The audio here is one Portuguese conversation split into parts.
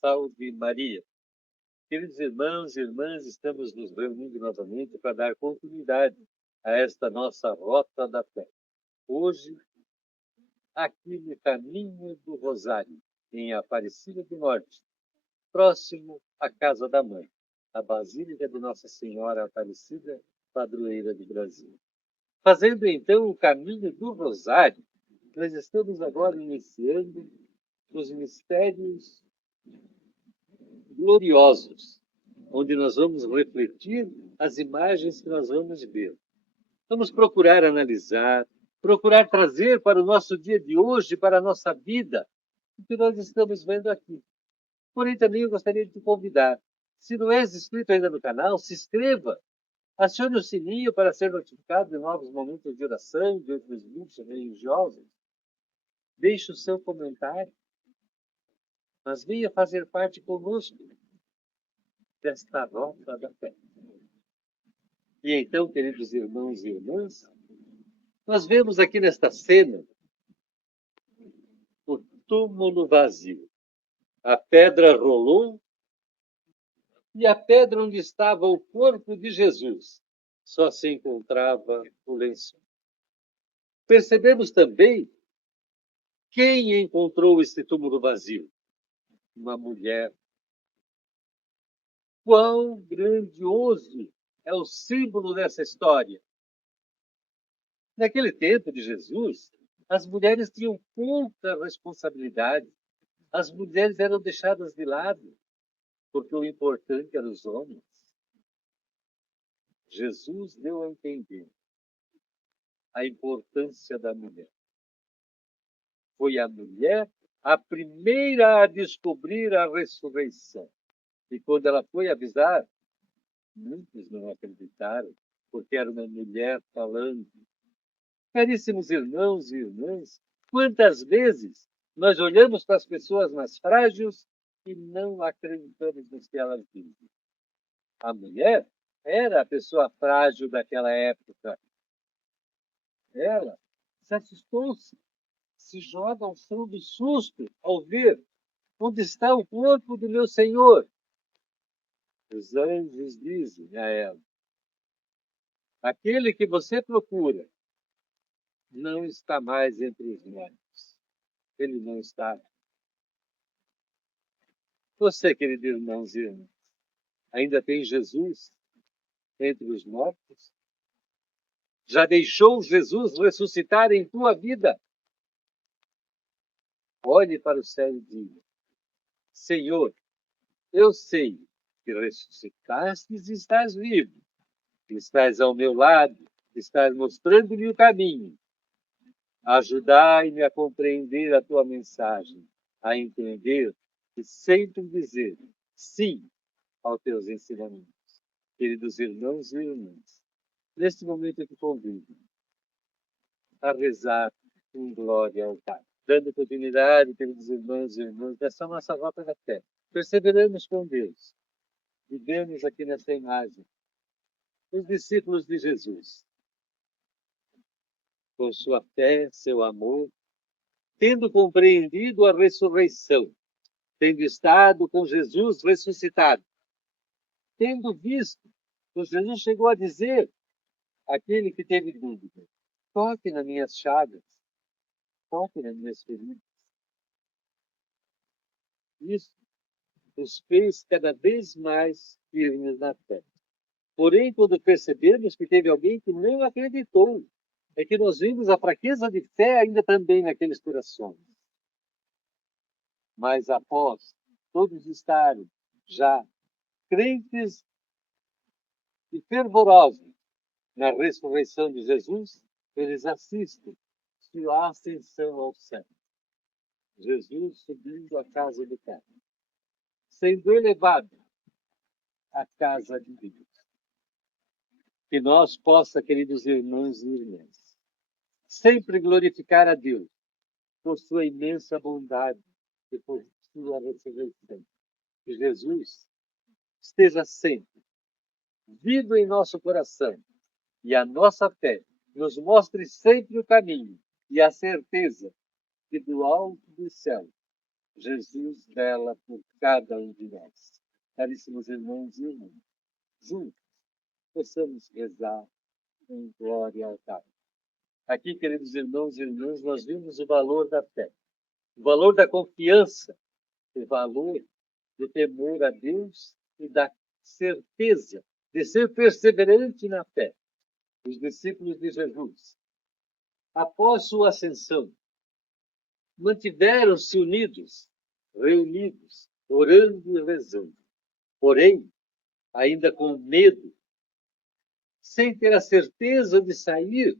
Salve Maria. Queridos irmãos e irmãs, estamos nos reunindo novamente para dar continuidade a esta nossa Rota da Fé. Hoje, aqui no caminho do Rosário, em Aparecida do Norte, próximo à Casa da Mãe, a Basílica de Nossa Senhora Aparecida, padroeira do Brasil. Fazendo então o caminho do Rosário, nós estamos agora iniciando os mistérios gloriosos, onde nós vamos refletir as imagens que nós vamos ver. Vamos procurar analisar, procurar trazer para o nosso dia de hoje, para a nossa vida, o que nós estamos vendo aqui. Porém, também eu gostaria de te convidar. Se não és inscrito ainda no canal, se inscreva. Acione o sininho para ser notificado de novos momentos de oração, de outros vídeos religiosos. Deixe o seu comentário. Mas venha fazer parte conosco desta Rota da Fé. E então, queridos irmãos e irmãs, nós vemos aqui nesta cena o túmulo vazio. A pedra rolou e a pedra onde estava o corpo de Jesus só se encontrava o lençol. Percebemos também quem encontrou esse túmulo vazio. Uma mulher. Quão grandioso é o símbolo dessa história. Naquele tempo de Jesus, as mulheres tinham pouca responsabilidade. As mulheres eram deixadas de lado, porque o importante eram os homens. Jesus deu a entender a importância da mulher. Foi a mulher a primeira a descobrir a ressurreição. E quando ela foi avisar, muitos não acreditaram, porque era uma mulher falando. Caríssimos irmãos e irmãs, quantas vezes nós olhamos para as pessoas mais frágeis e não acreditamos no que elas dizem. A mulher era a pessoa frágil daquela época. Ela se assustou-se, se joga ao chão do susto ao ver onde está o corpo do meu Senhor. Os anjos dizem a ela: aquele que você procura não está mais entre os mortos. Ele não está. Você, querido irmãos e irmãs, ainda tem Jesus entre os mortos? Já deixou Jesus ressuscitar em tua vida? Olhe para o céu e diga: Senhor, eu sei que ressuscitastes e estás vivo, que estás ao meu lado, estás mostrando-me o caminho. Ajudai-me a compreender a tua mensagem, a entender e sempre dizer sim aos teus ensinamentos. Queridos irmãos e irmãs, neste momento eu te convido a rezar em glória ao Pai. Dando continuidade, queridos irmãos e irmãs, dessa nossa rota da fé. Perseveramos com Deus. Vivemos aqui nessa imagem os discípulos de Jesus, com sua fé, seu amor, tendo compreendido a ressurreição, tendo estado com Jesus ressuscitado, tendo visto, pois Jesus chegou a dizer àquele que teve dúvida: toque nas minhas chagas, toque nas minhas feridas. Isso os fez cada vez mais firmes na fé. Porém, quando percebemos que teve alguém que não acreditou, é que nós vimos a fraqueza de fé ainda também naqueles corações. Mas após todos estarem já crentes e fervorosos na ressurreição de Jesus, eles assistem sua ascensão ao céu. Jesus subindo à casa do Pai, sendo elevado à casa de Deus. Que nós possa, queridos irmãos e irmãs, sempre glorificar a Deus por sua imensa bondade e por sua ressurreição. Que Jesus esteja sempre vivo em nosso coração e a nossa fé nos mostre sempre o caminho e a certeza que do alto do céu Jesus dela por cada um de nós. Caríssimos irmãos e irmãs, juntos possamos rezar em glória ao Pai. Aqui, queridos irmãos e irmãs, nós vimos o valor da fé, o valor da confiança, o valor do temor a Deus e da certeza de ser perseverante na fé. Os discípulos de Jesus, após sua ascensão, mantiveram-se unidos, reunidos, orando e rezando. Porém, ainda com medo, sem ter a certeza de sair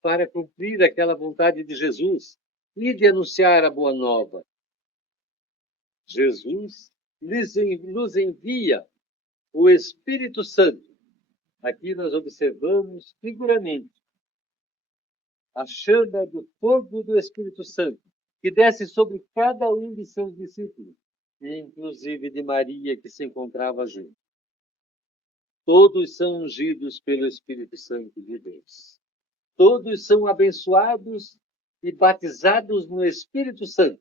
para cumprir aquela vontade de Jesus e de anunciar a boa nova. Jesus nos envia o Espírito Santo. Aqui nós observamos figuramente a chama do fogo do Espírito Santo, que desce sobre cada um de seus discípulos, e inclusive de Maria, que se encontrava junto. Todos são ungidos pelo Espírito Santo de Deus. Todos são abençoados e batizados no Espírito Santo.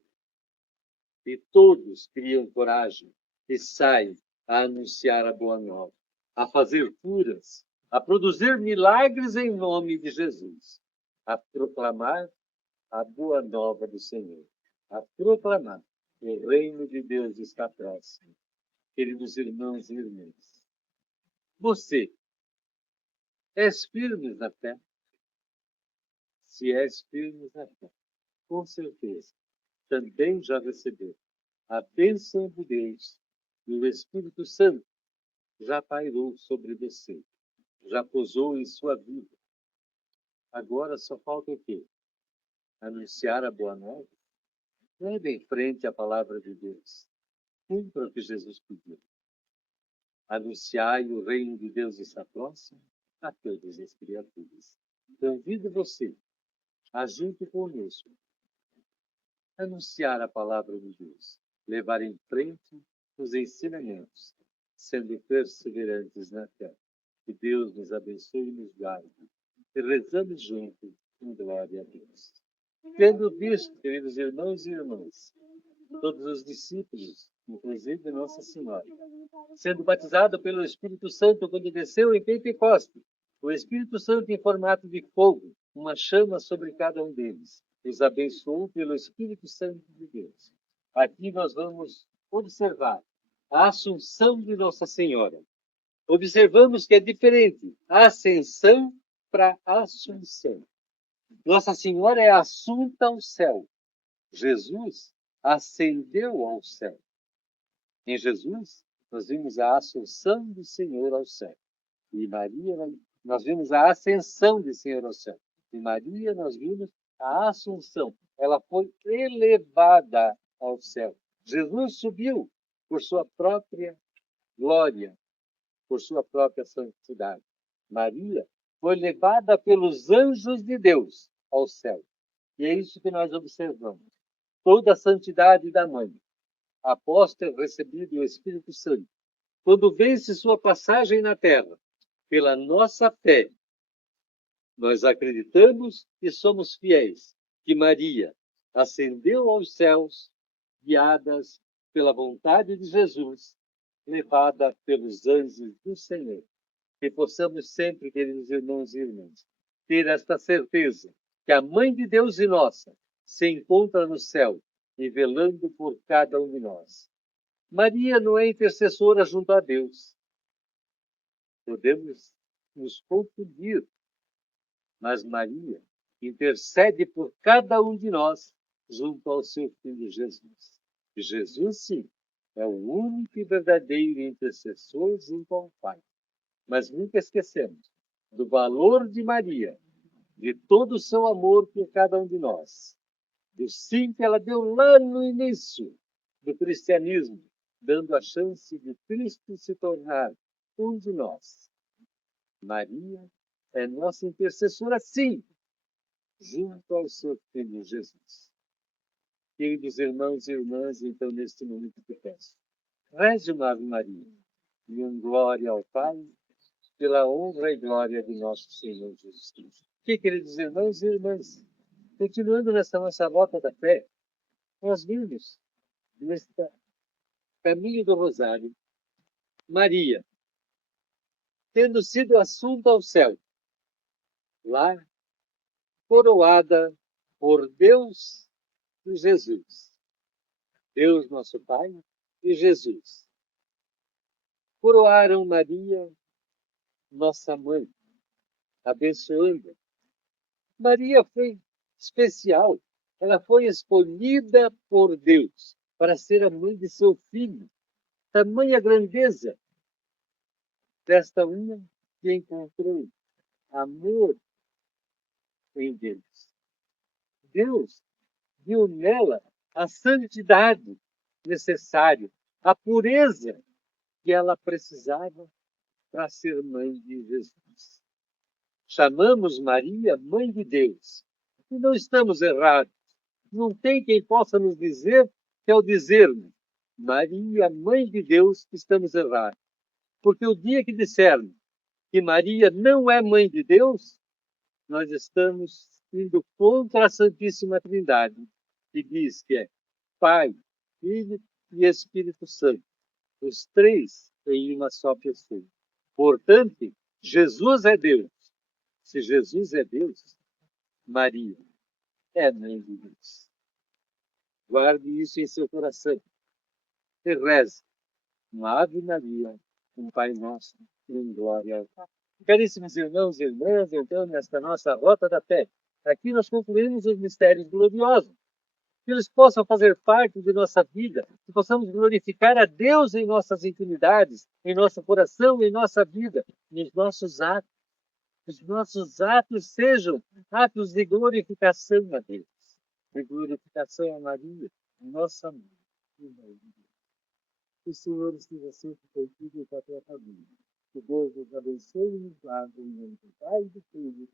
E todos criam coragem e saem a anunciar a boa nova, a fazer curas, a produzir milagres em nome de Jesus, a proclamar a boa nova do Senhor, a proclamar que o reino de Deus está próximo. Queridos irmãos e irmãs, você és firme na fé? Se és firme na fé, com certeza, também já recebeu a bênção de Deus e o Espírito Santo já pairou sobre você, já pousou em sua vida. Agora só falta o quê? Anunciar a boa nova? Leve em frente a palavra de Deus. Cumpra o que Jesus pediu. Anunciai o reino de Deus está próximo a todas as criaturas. Convido você a, junto conosco, anunciar a palavra de Deus, levar em frente os ensinamentos, sendo perseverantes na fé. Que Deus nos abençoe e nos guarde. E rezamos juntos em glória a Deus. Tendo visto, queridos irmãos e irmãs, todos os discípulos, inclusive Nossa Senhora, sendo batizado pelo Espírito Santo quando desceu em Pentecostes, o Espírito Santo em formato de fogo, uma chama sobre cada um deles, os abençoou pelo Espírito Santo de Deus. Aqui nós vamos observar a Assunção de Nossa Senhora. Observamos que é diferente a ascensão para a Assunção. Nossa Senhora é assunta ao céu. Jesus ascendeu ao céu. Em Jesus, nós vimos a assunção do Senhor ao céu. E Maria, nós vimos a ascensão do Senhor ao céu. Em Maria, nós vimos a assunção. Ela foi elevada ao céu. Jesus subiu por sua própria glória, por sua própria santidade. Maria foi levada pelos anjos de Deus ao céu. E é isso que nós observamos. Toda a santidade da mãe, após ter recebido o Espírito Santo, quando vence sua passagem na terra, pela nossa fé, nós acreditamos e somos fiéis que Maria ascendeu aos céus, guiadas pela vontade de Jesus, levada pelos anjos do Senhor. Que possamos sempre, queridos irmãos e irmãs, ter esta certeza que a Mãe de Deus e nossa se encontra no céu e velando por cada um de nós. Maria não é intercessora junto a Deus. Podemos nos confundir, mas Maria intercede por cada um de nós junto ao seu Filho Jesus. E Jesus, sim, é o único e verdadeiro intercessor junto ao Pai. Mas nunca esquecemos do valor de Maria, de todo o seu amor por cada um de nós, do sim que ela deu lá no início do cristianismo, dando a chance de Cristo se tornar um de nós. Maria é nossa intercessora, sim, junto ao seu Filho Jesus. Queridos irmãos e irmãs, então, neste momento que peço, reze uma Ave Maria, e um glória ao Pai, pela honra e glória de nosso Senhor Jesus Cristo. Que, queridos irmãos e irmãs, continuando nessa nossa rota da fé, Nós vimos neste caminho do Rosário, Maria, tendo sido assunta ao céu, lá, coroada por Deus e Jesus. Deus, nosso Pai, e Jesus. Coroaram Maria, nossa mãe, abençoando. Maria foi especial. Ela foi escolhida por Deus para ser a mãe de seu filho. Tamanha grandeza desta uma que encontrou amor em Deus. Deus viu nela a santidade necessária, a pureza que ela precisava para ser mãe de Jesus. Chamamos Maria mãe de Deus. E não estamos errados. Não tem quem possa nos dizer que ao dizermos Maria, mãe de Deus, estamos errados. Porque o dia que dissermos que Maria não é mãe de Deus, nós estamos indo contra a Santíssima Trindade, que diz que é Pai, Filho e Espírito Santo, os três em uma só pessoa. Portanto, Jesus é Deus. Se Jesus é Deus, Maria é mãe de Deus. Guarde isso em seu coração e reze uma Ave Maria, um Pai Nosso, em glória ao Pai. Caríssimos irmãos e irmãs, então, nesta nossa rota da fé, aqui nós concluímos os mistérios gloriosos, que eles possam fazer parte de nossa vida, que possamos glorificar a Deus em nossas intimidades, em nosso coração, em nossa vida, nos nossos atos. Os nossos atos sejam atos de glorificação a Deus, de glorificação a Maria, nossa mãe. Que o Senhor esteja sempre contigo e com a tua família. Que Deus nos abençoe e nos guarde em nome do Pai, do Filho